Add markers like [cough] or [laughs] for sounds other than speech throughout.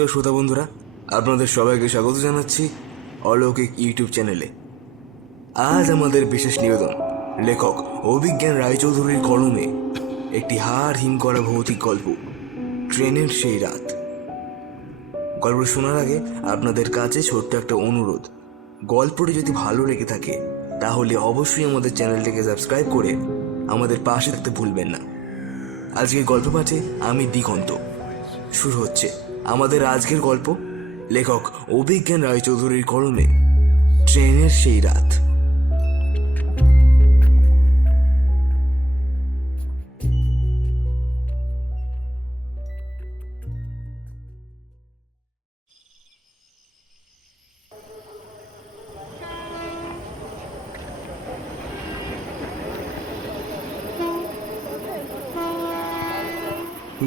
নমস্কার শ্রোতা বন্ধুরা, আপনাদের সবাইকে স্বাগত জানাচ্ছি অলৌকিক ইউটিউব চ্যানেলে। আজ আমাদের বিশেষ নিবেদন, লেখক অভিজ্ঞান রায়চৌধুরীর কলমে একটি হার হিম করা ভৌতিক গল্প, ট্রেনের সেই রাত। গল্প শোনার আগে আপনাদের কাছে ছোট্ট একটা অনুরোধ, গল্পটি যদি ভালো লেগে থাকে, তাহলে অবশ্যই আমাদের চ্যানেলটিকে সাবস্ক্রাইব করে আমাদের পাশে থাকতে ভুলবেন না। আজকের গল্প পাঠে আমি দিগন্ত। শুরু হচ্ছে। আমাদের আজকের গল্প লেখক অভিজ্ঞান রায়চৌধুরীর কলমে ট্রেনের সেই রাত।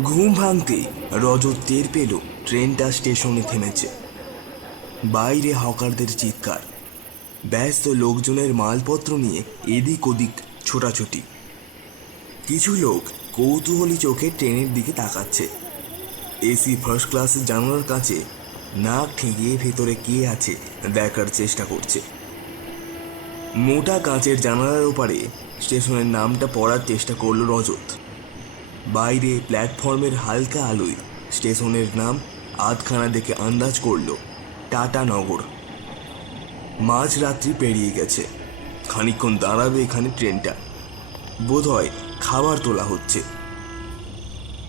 ঘুম ভাঙতে রজত টের পেল ট্রেনটা স্টেশনে থেমেছে। বাইরে হকারদের চিৎকার। ব্যস্ত লোকজনের মালপত্র নিয়ে এদিক ওদিক ছোটাছুটি। কিছু লোক কৌতূহলী চোখে ট্রেনের দিকে তাকাচ্ছে। এসি ফার্স্ট ক্লাসের জানালার কাছে নাক ঠেকিয়ে ভেতরে কে আছে দেখার চেষ্টা করছে। মোটা কাঁচের জানালার ওপারে স্টেশনের নামটা পড়ার চেষ্টা করল রজত। বাইরে প্ল্যাটফর্মের হালকা আলোয় স্টেশনের নাম আধখানা দেখে আন্দাজ করল, টাটা নগর। মাঝরাত্রি পেরিয়ে গেছে। খানিকক্ষণ দাঁড়াবে এখানে ট্রেনটা। বোধহয় খাবার তোলা হচ্ছে।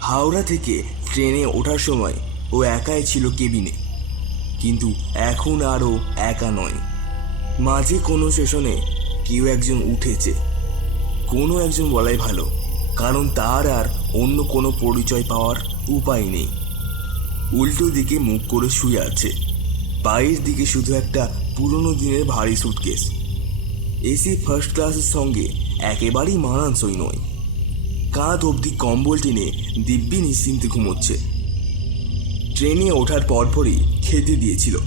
হাওড়া থেকে ট্রেনে ওঠার সময় ও একাই ছিল কেবিনে। কিন্তু এখন আরও একা নয়। মাঝে কোনো স্টেশনে কেউ একজন উঠেছে। কোনো একজন বলাই ভালো। কারণ তার আর অন্য কোনো পরিচয় পাওয়ার উপায় নেই। উল্টো দিকে মুখ করে শুয়ে আছে। পায়ের দিকে শুধু একটা পুরনো দিনের ভারী সুটকেস এসি ফার্স্ট ক্লাসের সঙ্গে একেবারেই মানানসই নয়। কাঁধ অবধি কম্বল টেনে দিব্যি নিশ্চিন্তে ঘুমোচ্ছে। ট্রেনে ওঠার পরপরই খেতে দিয়েছিল।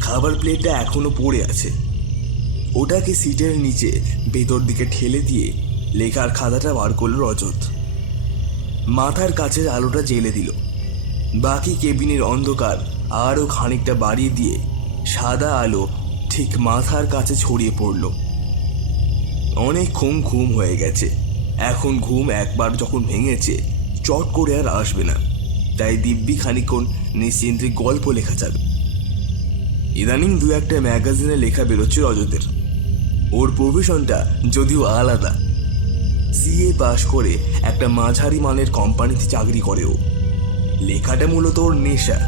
খাবার প্লেটটা এখনও পড়ে আছে। ওটাকে সিটের নিচে ভেতর দিকে ঠেলে দিয়ে লেখার খাতাটা বার করল রজত। মাথার কাছে আলোটা জেলে দিল। বাকি কেবিনের অন্ধকার আরও খানিকটা বাড়িয়ে দিয়ে সাদা আলো ঠিক মাথার কাছে ছড়িয়ে পড়ল। অনেক ঘুম ঘুম হয়ে গেছে। এখন ঘুম একবার যখন ভেঙেছে, চট করে আর আসবে না। তাই দিব্যি খানিক্ষণ নিশ্চিন্তে গল্প লেখা যাবে ইদানিং দু একটা ম্যাগাজিনে লেখা বেরোচ্ছে রজতের। ওর প্রভিশনটা যদিও আলাদা সিএ পাশ করে একটা মাঝারি মানের কোম্পানিতে চাকরি করে ও লেখাটা মূলত ওর নেশা।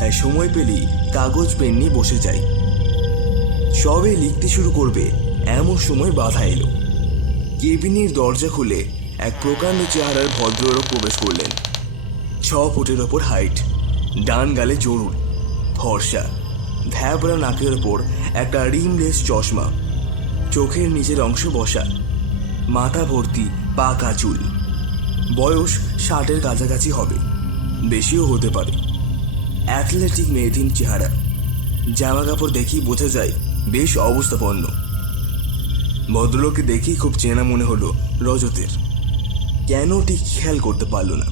তাই সময় পেলেই কাগজ, পেন নিয়ে বসে যায়। সবে লিখতে শুরু করবে, এমন সময় বাধা এলো। কেবিনের দরজা খুলে এক প্রকাণ্ড চেহারার ভদ্রলোক প্রবেশ করলেন। ছ ফুটের ওপর হাইট ডান গালে জরুর, ফর্সা ভ্যাবরা নাকের ওপর একটা রিমলেস চশমা, চোখের নিচের অংশ বসা। মাথা ভর্তি পাকা চুল। বয়স ষাটের কাছাকাছি হবে, বেশিও হতে পারে। অ্যাথলেটিক মেয়েদিন চেহারা জামা কাপড় দেখেই বোঝা যায় বেশ অবস্থাপন্ন। ভদ্রলোককে দেখেই খুব চেনা মনে হলো রজতের। কেন ঠিক খেয়াল করতে পারল না।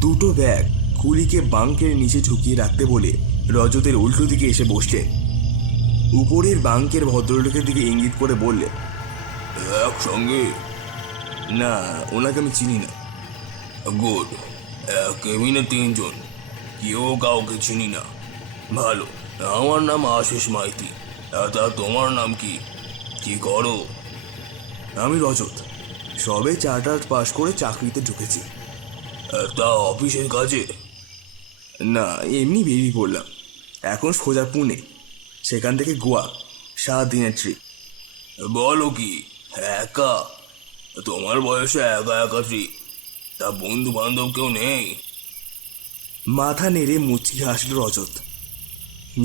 দুটো ব্যাগ কুলিকে বাঙ্কের নিচে ঝুঁকিয়ে রাখতে বলে রজতের উল্টো দিকে এসে বসলেন। উপরের বাঙ্কের ভদ্রলোকের দিকে ইঙ্গিত করে বললেন একসঙ্গে না, ওনাকে আমি চিনি না। গুড। কেবিনে তিনজন। কেউ কাউকে চিনি না। ভালো। আমার নাম আশিস মাইতি। তা তোমার নাম কি? কি করো? আমি রজত। সবে চার্টার পাশ করে চাকরিতে ঢুকেছি। তা অফিসের কাজে? না, এমনি বেরিয়ে পড়লাম। এখন সোজা পুনে। সেখান থেকে গোয়া। সাত দিনের ট্রিপ বলো কি? একা? তোমার বয়সে একা একা ট্রিপ তা বন্ধু বান্ধব কেউ নেই? মাথা নেড়ে মুচকি হাসল রজত।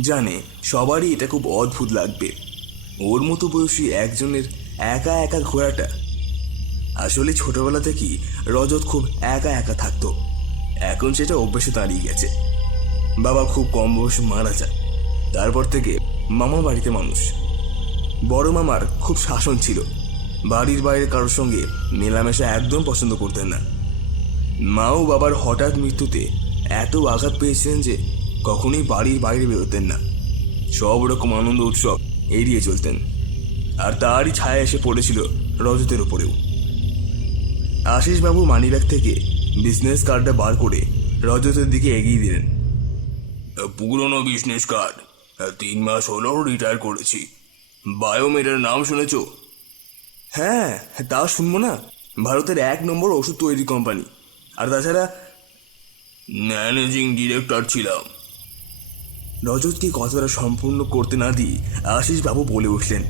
জানে সবারই এটা খুব অদ্ভুত লাগবে। ওর মতো বয়সী একজনের একা একা ঘোরাটা। আসলে ছোটবেলা থেকেই রজত খুব একা একা থাকতো। এখন সেটা অভ্যেসে দাঁড়িয়ে গেছে। বাবা খুব কম বয়সে মারা যায়। তারপর থেকে মামা বাড়িতে মানুষ। বড় মামার খুব শাসন ছিল। বাড়ির বাইরে কারোর সঙ্গে মেলামেশা একদম পছন্দ করতেন না। মা ও বাবার হঠাৎ মৃত্যুতে এত আঘাত পেয়েছিলেন যে কখনোই বাড়ির বাইরে বেরোতেন না। সব রকম আনন্দ উৎসব এড়িয়ে চলতেন। আর তারই ছায়া এসে পড়েছিল রজতের ওপরেও আশিসবাবু মানিব্যাগ থেকে বিজনেস কার্ডটা বার করে রজতের দিকে এগিয়ে দিলেন। পুরনো বিজনেস কার্ড তিন মাস হলো রিটায়ার করেছি। বায়োমেডের নাম শুনেছ? হ্যাঁ তা শুনব না? ভারতের এক নম্বর ওষুধ তৈরি কোম্পানি। আর তাছাড়া ম্যানেজিং ডিরেক্টর ছিলাম। রজতকে কথাটা সম্পূর্ণ করতে না দিয়ে আশিস বাবু বলে উঠলেন।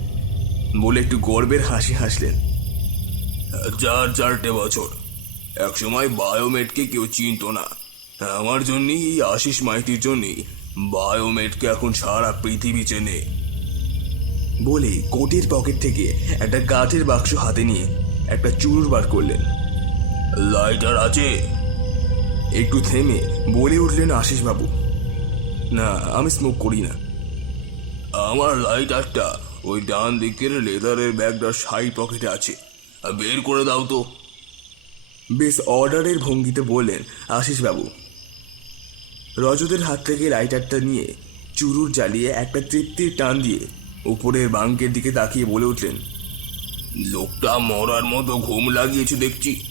বলে একটু গর্বের হাসি হাসলেন। চার চারটে বছর। একসময় বায়োমেটকে কেউ চিনতো না। আমার জন্যই এই আশিস মাইতির জন্যই বায়োমেটকে এখন সারা পৃথিবী চেনে। বলে কোটের পকেট থেকে একটা কাঠের বাক্স হাতে নিয়ে একটা চুরুর বার করলেন। লাইটার আছে? একটু থেমে বলে উঠলেন আশিস বাবু না, আমি স্মোক করি না। আমার লাইটারটা ওই ডান দিকের লেদারের ব্যাগটার সাইড পকেটে আছে। বের করে দাও তো। বেশ অর্ডারের ভঙ্গিতে বললেন আশিস বাবু রজতের হাত থেকে লাইটারটা নিয়ে চুরুর জ্বালিয়ে একটা তৃপ্তির টান দিয়ে উপরের বাঙ্কের দিকে তাকিয়ে বলে উঠলেন, লোকটা মরার মতো ঘুম লাগিয়েছে দেখছি।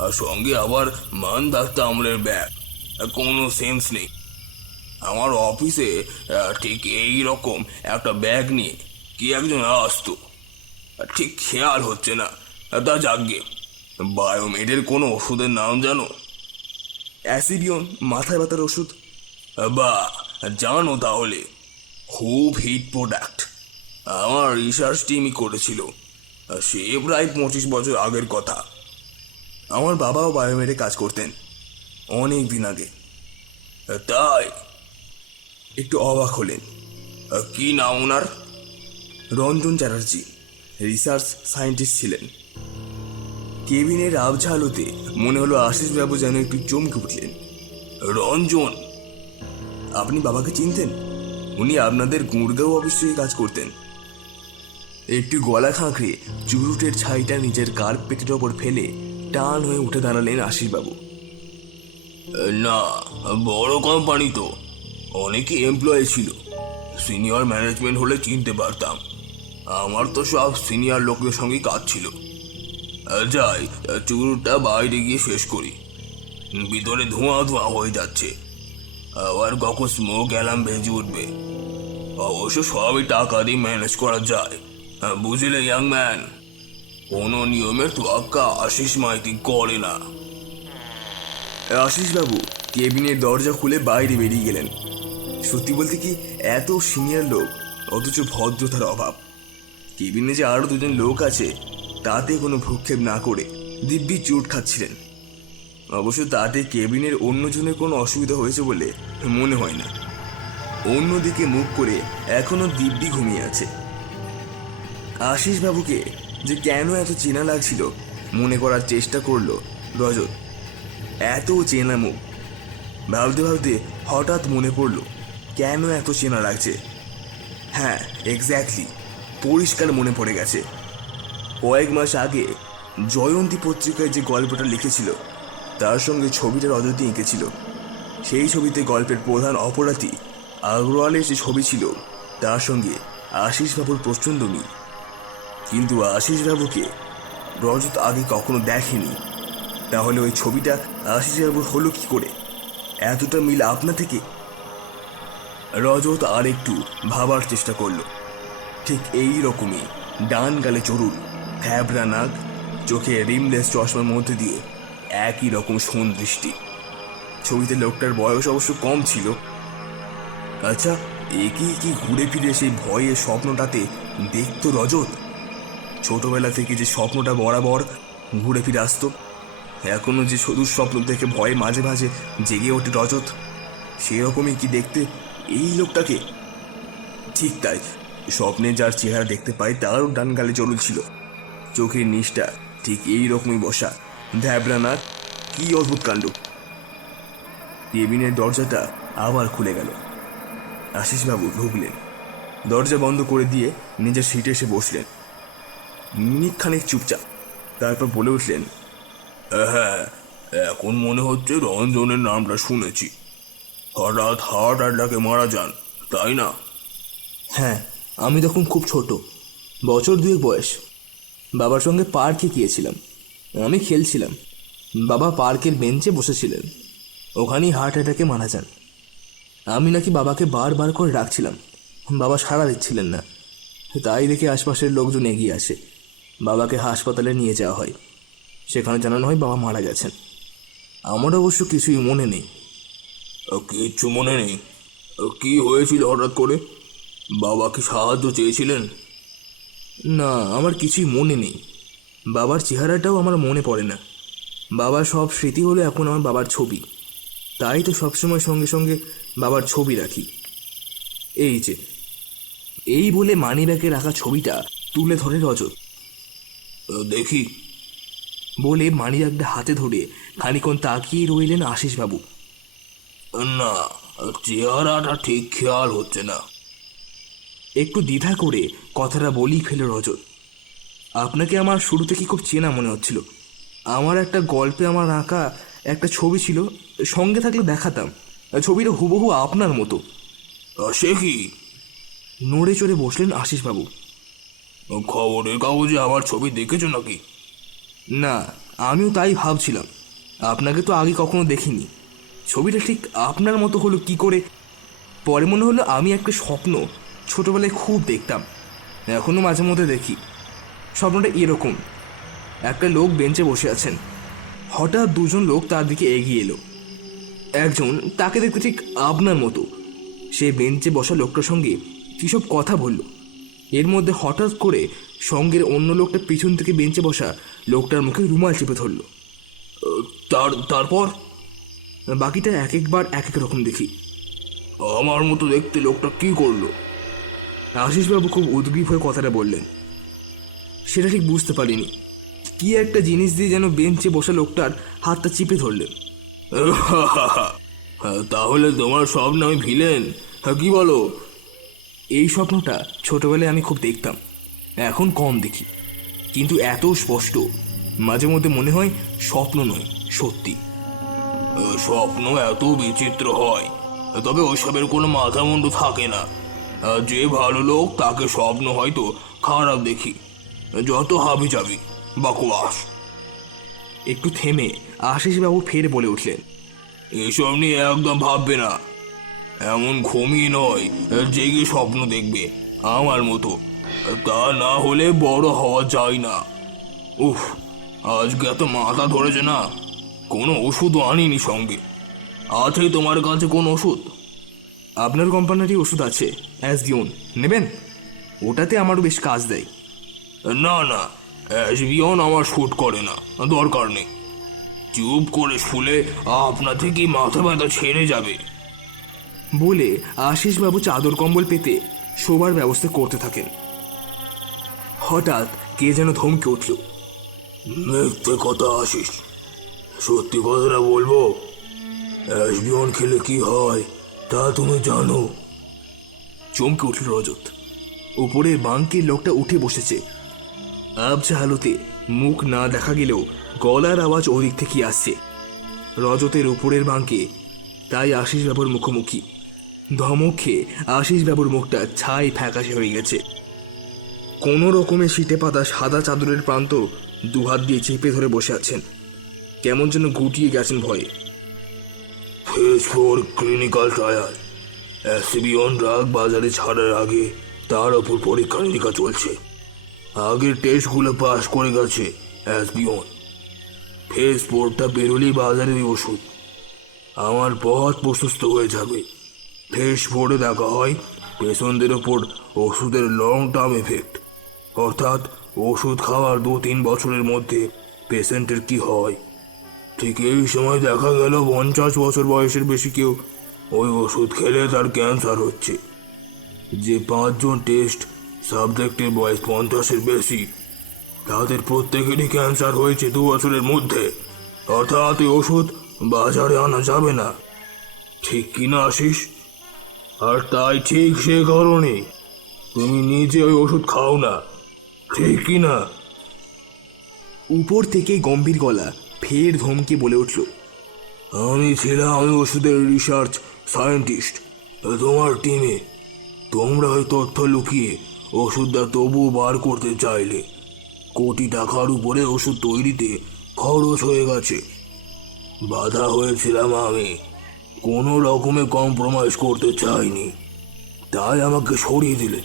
আর সঙ্গে আবার মান ডাক্তার আমলের ব্যাগ। কোনো সেন্স নেই। আমার অফিসে ঠিক এই রকম একটা ব্যাগ নিয়ে কি একজন আসতো। ঠিক খেয়াল হচ্ছে না। তা যাগে বায়োমেডের কোনো ওষুধের নাম জানো? অ্যাসিডিয়ন, মাথায় ব্যথার ওষুধ? বা, জানো তাহলে। খুব হিট প্রোডাক্ট আমার রিসার্চ টিমই করেছিল। সে প্রায় পঁচিশ বছর আগের কথা। আমার বাবাও বায়োমেডে কাজ করতেন। অনেক দিন আগে। তাই একটু অবাক হলেন। কি নাম ওনার? রঞ্জন চ্যাটার্জি রিসার্চ সায়েন্টিস্ট ছিলেন। কেবিনের আবঝা আলোতে মনে হলো আশিস বাবু যেন একটু চমকে উঠলেন। রঞ্জন, আপনি বাবাকে চিনতেন? উনি আপনাদের গুড়গাঁও অবশ্যই কাজ করতেন। একটু গলা খাঁকড়ে চুরুটের ছাইটা নিজের কার্পেটের ওপর ফেলে টান হয়ে উঠে দাঁড়ালেন আশিসবাবু না, বড় কোম্পানি তো। অনেকে এমপ্লয়ি ছিল। সিনিয়র ম্যানেজমেন্ট হলে চিনতে পারতাম। আমার তো সব সিনিয়র লোকদের সঙ্গে কাজ ছিল। যাই চুরুটা বাইরে গিয়ে শেষ করি। ভিতরে ধোঁয়া ধোঁয়া হয়ে যাচ্ছে। আবার কখন স্মোক অ্যালার্ম বেজে উঠবে। অবশ্য সবই টাকা দিয়ে ম্যানেজ করা যায়। বুঝলে ইয়াং ম্যান কোনো নিয়মের তোয়াক্কা আশিস মাইতি করে না। আশিস বাবু কেবিনের দরজা খুলে বাইরে বেরিয়ে গেলেন। সত্যি বলতে কি এত সিনিয়র লোক, অথচ ভদ্রতার অভাব। কেবিনে যে আরও দুজন লোক আছে, তাতে কোনো ভ্রুক্ষেপ না করে দিব্যি চুট খাচ্ছিলেন। অবশ্য তাতে কেবিনের অন্যজনের কোনো অসুবিধা হয়েছে বলে মনে হয় না। অন্যদিকে মুখ করে এখনও দিব্যি ঘুমিয়ে আছে। আশিস বাবুকে যে কেন এত চেনা লাগছিল মনে করার চেষ্টা করল রজত। এত চেনা মুখ। ভাবতে ভাবতে হঠাৎ মনে পড়ল, কেন এত চেনা লাগছে? হ্যাঁ এক্স্যাক্টলি পরিষ্কার মনে পড়ে গেছে। কয়েক মাস আগে জয়ন্তী পত্রিকায় যে গল্পটা লিখেছিল তার সঙ্গে ছবিটা রজতী এঁকেছিল। সেই ছবিতে গল্পের প্রধান অপরাধী আগরওয়ালের যে ছবি ছিল, তার সঙ্গে আশিস বাবুর প্রচণ্ড মিল কিন্তু আশিস বাবুকে রজত আগে কখনো দেখেনি। তাহলে ওই ছবিটা আশিস বাবুর হলো কি করে? এতটা মিল আপনা থেকে? রজত আর একটু ভাবার চেষ্টা করল। ঠিক এই রকমই ডান গালে চড়ুন থ্যাবরা নাক, চোখে রিমলেস চশমার মধ্যে দিয়ে একই রকম শোন দৃষ্টি। ছবিতে লোকটার বয়স অবশ্য কম ছিল। আচ্ছা একেই কি ঘুরে ফিরে সেই ভয়ের স্বপ্নটাতে দেখতো রজত? ছোটবেলা থেকে যে স্বপ্নটা বরাবর ঘুরে ফিরে আসতো, এখনও যে শুধু স্বপ্ন থেকে ভয়ে মাঝে মাঝে জেগে ওঠে রজত, সেরকমই কি দেখতে এই লোকটাকে? ঠিক তাই, স্বপ্নে যার চেহারা দেখতে পাই তারও ডান গালে চলুন ছিল। চোখের নিচটা ঠিক এই রকমই বসা। ধ্যাবরা নাক কি অদ্ভুত কাণ্ড। কেবিনের দরজাটা আবার খুলে গেল। আশিসবাবু ঢুকলেন। দরজা বন্ধ করে দিয়ে নিজের সিটে এসে বসলেন। মিনিট খানেক চুপচাপ। তারপর বলে উঠলেন হ্যাঁ এখন মনে হচ্ছে রঞ্জনের নামটা শুনেছি। হঠাৎ হার্ট অ্যাটাকে মারা যান, তাই না? হ্যাঁ আমি তখন খুব ছোট, বছর দুয়েক বয়স। বাবার সঙ্গে পার্কে গিয়েছিলাম। আমি খেলছিলাম। বাবা পার্কের বেঞ্চে বসেছিলেন। ওখানেই হার্ট অ্যাটাকে মারা যান। আমি নাকি বাবাকে বারবার করে ডাকছিলাম। বাবা সাড়া দিচ্ছিলেন না। তাই দেখে আশপাশের লোকজন এগিয়ে আসে। বাবাকে হাসপাতালে নিয়ে যাওয়া হয়। সেখানে জানানো হয় বাবা মারা গেছেন। আমার অবশ্য কিছুই মনে নেই। কিচ্ছু মনে নেই। কি হয়েছিল হঠাৎ করে? বাবা কি সাহায্য চেয়েছিলেন? না আমার কিছুই মনে নেই। বাবার চেহারাটাও আমার মনে পড়ে না। বাবার সব স্মৃতি হলো এখন আমার বাবার ছবি। তাই তো সবসময় সঙ্গে সঙ্গে বাবার ছবি রাখি। এই যে, এই বলে মানিব্যাগে রাখা ছবিটা তুলে ধরে রজত। দেখি। বলে মানিব্যাগটা হাতে ধরে খানিক্ষণ তাকিয়ে রইলেন আশিসবাবু। না, চেহারাটা ঠিক খেয়াল হচ্ছে না। একটু দ্বিধা করে কথাটা বলি ফেলে রজত। আপনাকে আমার শুরু থেকে খুব চেনা মনে হচ্ছিল? আমার একটা গল্পে আমার আঁকা একটা ছবি ছিল সঙ্গে থাকলে দেখাতাম। ছবিটা হুবহু আপনার মতো। সে কি? নড়ে চড়ে বসলেন আশিসবাবু। খবরের কাগজে আমার ছবি দেখেছ নাকি? না আমিও তাই ভাবছিলাম। আপনাকে তো আগে কখনো দেখিনি। ছবিটা ঠিক আপনার মতো হলো কি করে? পরে মনে হলো আমি একটা স্বপ্ন ছোটবেলায় খুব দেখতাম। এখনও মাঝে মধ্যে দেখি। স্বপ্নটা এরকম। একটা লোক বেঞ্চে বসে আছেন। হঠাৎ দুজন লোক তার দিকে এগিয়ে এলো। একজন তাকে দেখতে ঠিক আপনার মতো। সে বেঞ্চে বসা লোকটার সঙ্গে কিসব কথা বলল? এর মধ্যে হঠাৎ করে সঙ্গের অন্য লোকটা পিছন থেকে বেঞ্চে বসা লোকটার মুখে রুমাল চেপে ধরল। তার, তারপর? বাকিটা এক একবার এক এক রকম দেখি। আমার মতো দেখতে লোকটা কি করল? আশিসবাবু খুব উদ্গ্রীব হয়ে কথাটা বললেন। সেটা ঠিক বুঝতে পারিনি। কি একটা জিনিস দিয়ে যেন বেঞ্চে বসা লোকটার হাতটা চিপে ধরলেন [laughs] তাহলে তোমার স্বপ্ন আমি ভিলেন। হ্যাঁ কি বলো? এই স্বপ্নটা ছোটবেলায় আমি খুব দেখতাম। এখন কম দেখি। কিন্তু এত স্পষ্ট। মাঝে মধ্যে মনে হয় স্বপ্ন নয় সত্যি। স্বপ্ন এত বিচিত্র হয়। তবে ওইসবের কোনো মাথা মুন্ডু থাকে না। যে ভালো লোক তাকে স্বপ্ন হয়তো খারাপ দেখি। যত হাবি যাবি বাকুয়াস একটু থেমে আশিসবাবু ফের বলে উঠলেন এসব নিয়ে একদম ভাববে না। এমন ঘুমিয়ে নয় জেগে স্বপ্ন দেখবে আমার মতো। তা না হলে বড় হওয়া যায় না। উফ আজকে এত মাথা ধরেছে না। কোনো ওষুধও আনিনি সঙ্গে। আছে তোমার কাছে কোন ওষুধ? আপনার কোম্পানিরই ওষুধ আছে অ্যাসবিওন নেবেন? ওটাতে আমারও বেশ কাজ দেয়। না না অ্যাসবিওন আমার শ্যুট করে না দরকার নেই। চুপ করে শুলে আপনা থেকেই মাথা ব্যথা ছেড়ে যাবে। বলে আশিসবাবু চাদর কম্বল পেতে শোবার ব্যবস্থা করতে থাকেন। হঠাৎ কে যেন ধমকে উঠল মিথ্যে কথা আসিস সত্যি কথাটা বলব অ্যাসবিয়ন খেলে কি হয় তা তুমি জানো। চমকে উঠল রজত। উপরের বাঙ্কের লোকটা উঠে বসেছে আবছা আলোতে মুখ না দেখা গেলেও গলার আওয়াজ ওদিক থেকে আসছে। রজতের উপরের বাঙ্কে তাই আশিস বাবুর মুখোমুখি। ধমক খেয়ে আশিস বাবুর মুখটা ছাই ফ্যাকাশে হয়ে গেছে। কোনো রকমে শীতে পাতা সাদা চাদরের প্রান্ত দুহাত দিয়ে চেপে ধরে বসে আছেন। কেমন যেন গুটিয়ে গেছেন ভয়ে। Phase four clinical trial. অ্যাসিবিয়ন drug বাজারে ছাড়ার আগে তার ওপর পরীক্ষা নিরীক্ষা চলছে। আগের টেস্টগুলো পাস করে গেছে অ্যাসবিয়ন ফেজ ফোরটা বেরোলেই বাজারে ওই ওষুধ। আমার পথ প্রশস্ত হয়ে যাবে। ফেস ফোরে দেখা হয়, পেশেন্টদের ওপর ওষুধের লং টার্ম এফেক্ট অর্থাৎ ওষুধ খাওয়ার দু তিন বছরের মধ্যে পেশেন্টের কি হয়? ঠিক এই সময় দেখা গেল পঞ্চাশ বছর বয়সের বেশি কেউ ওই ওষুধ খেলে তার ক্যান্সার হচ্ছে। যে পাঁচজন টেস্ট সাবজেক্টের বয়স পঞ্চাশের বেশি। তাদের প্রত্যেকেরই ক্যান্সার হয়েছে দু বছরের মধ্যে। অর্থাৎ এই ওষুধ বাজারে আনা যাবে না। ঠিক কিনা আসিস আর তাই ঠিক সে কারণে তুমি নিজে ওই ওষুধ খাও না। ঠিক কিনা উপর থেকে গম্ভীর গলা ফের ধমকে বলে উঠল আমি ছিলাম আমি ওষুধের রিসার্চ সায়েন্টিস্ট তোমার টিমে তোমরা ওই তথ্য লুকিয়ে ওষুধটা তবুও বার করতে চাইলে। কোটি টাকার উপরে ওষুধ তৈরিতে খরচ হয়ে গেছে। বাধা হয়েছিলাম আমি। কোনো রকমে কম্প্রোমাইজ করতে চাইনি। তাই আমাকে সরিয়ে দিলে।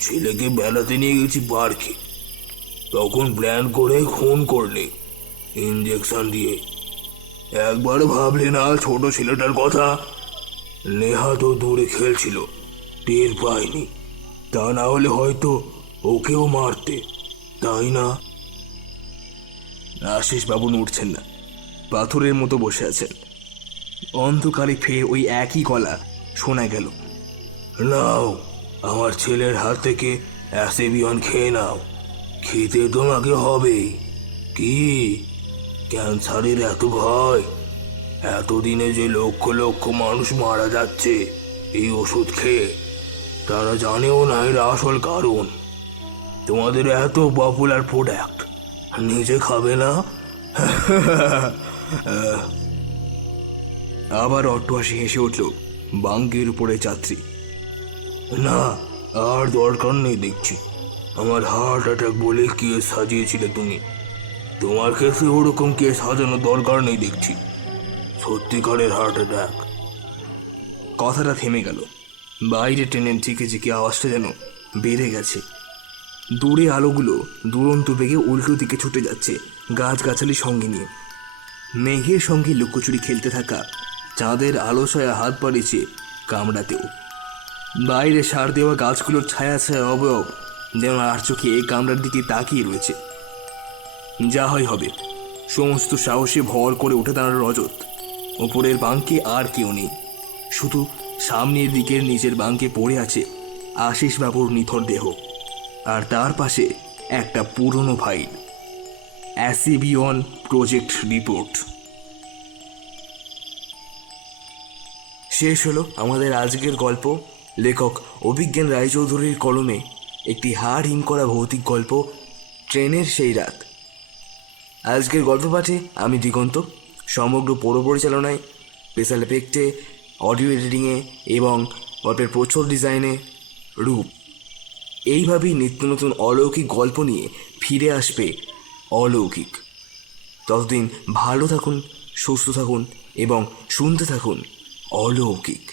ছেলেকে বেড়াতে নিয়ে গেছি পার্কে। তখন প্ল্যান করে খুন করলে ইঞ্জেকশন দিয়ে। একবার ভাবলে না ছোট ছেলেটার কথা। নেহা তো দূরে খেলছিল, টের পায়নি। তা না হলে হয়তো ওকেও মারতে, তাই না? আশিস বাবু উঠছেন না, পাথরের মতো বসে আছেন। অন্ধকারে ফের ওই একই গলা শোনা গেল, নাও, আমার ছেলের হাত থেকে অ্যাসেবিয়ন খেয়ে নাও, খেতে তোমাকে হবে। কি? ক্যান্সারের এত ভয়? এতদিনে যে লক্ষ লক্ষ মানুষ মারা যাচ্ছে, এই ওষুধ খেয়ে তারা জানেও না এর আসল কারণ। তোমাদের এত পপুলার প্রোডাক্ট নিজে খাবে না? [laughs] আবার অট্টহাসি হেসে উঠল বাঙ্গের উপরে যাত্রী। না, আর দরকার নেই দেখছি। আমার হার্ট অ্যাটাক বলে কেস সাজিয়েছিলে তুমি? তোমার কেসে ওরকম কেস সাজানো দরকার নেই দেখছি। সত্যিকারের হার্ট অ্যাটাক কথাটা থেমে গেল। বাইরে ট্রেনের ঝিকে ঝিকে আওয়াজটা যেন বেড়ে গেছে। দূরে আলোগুলো দুরন্ত বেগে উল্টো দিকে ছুটে যাচ্ছে গাছগাছালি সঙ্গে নিয়ে। মেঘের সঙ্গে লুকোচুরি খেলতে থাকা চাঁদের আলোছায়া হাত বাড়িয়েছে কামড়াতেও। বাইরে সার দেওয়া গাছগুলোর ছায়া ছায়া অবয়ব যেন আর চোখে এই কামড়ার দিকে তাকিয়ে রয়েছে। যা হয় হবে। সমস্ত সাহসে ভর করে উঠে দাঁড়ার রজত ওপরের বাঙ্কে আর কেউ নেই। শুধু সামনের দিকের নিচের বাঙ্কে পড়ে আছে আশিস বাবুর নিথর দেহ। আর তার পাশে একটা পুরনো ফাইল। অ্যাসিবিয়ন project report. শেষ হলো আমাদের আজকের গল্প। লেখক অভিজ্ঞান রায়চৌধুরীর কলমে একটি হাড় হিম করা ভৌতিক গল্প, ট্রেনের সেই রাত। আজকের গল্প পাঠে আমি দিগন্ত। সমগ্র পৌর পরিচালনায় স্পেশাল এফেক্টে অডিও এডিটিংয়ে এবং গল্পের প্রচুর ডিজাইনে রূপ। এইভাবেই নিত্য নতুন অলৌকিক গল্প নিয়ে ফিরে আসবে অলৌকিক। ততদিন ভালো থাকুন, সুস্থ থাকুন এবং শুনতে থাকুন অলৌকিক।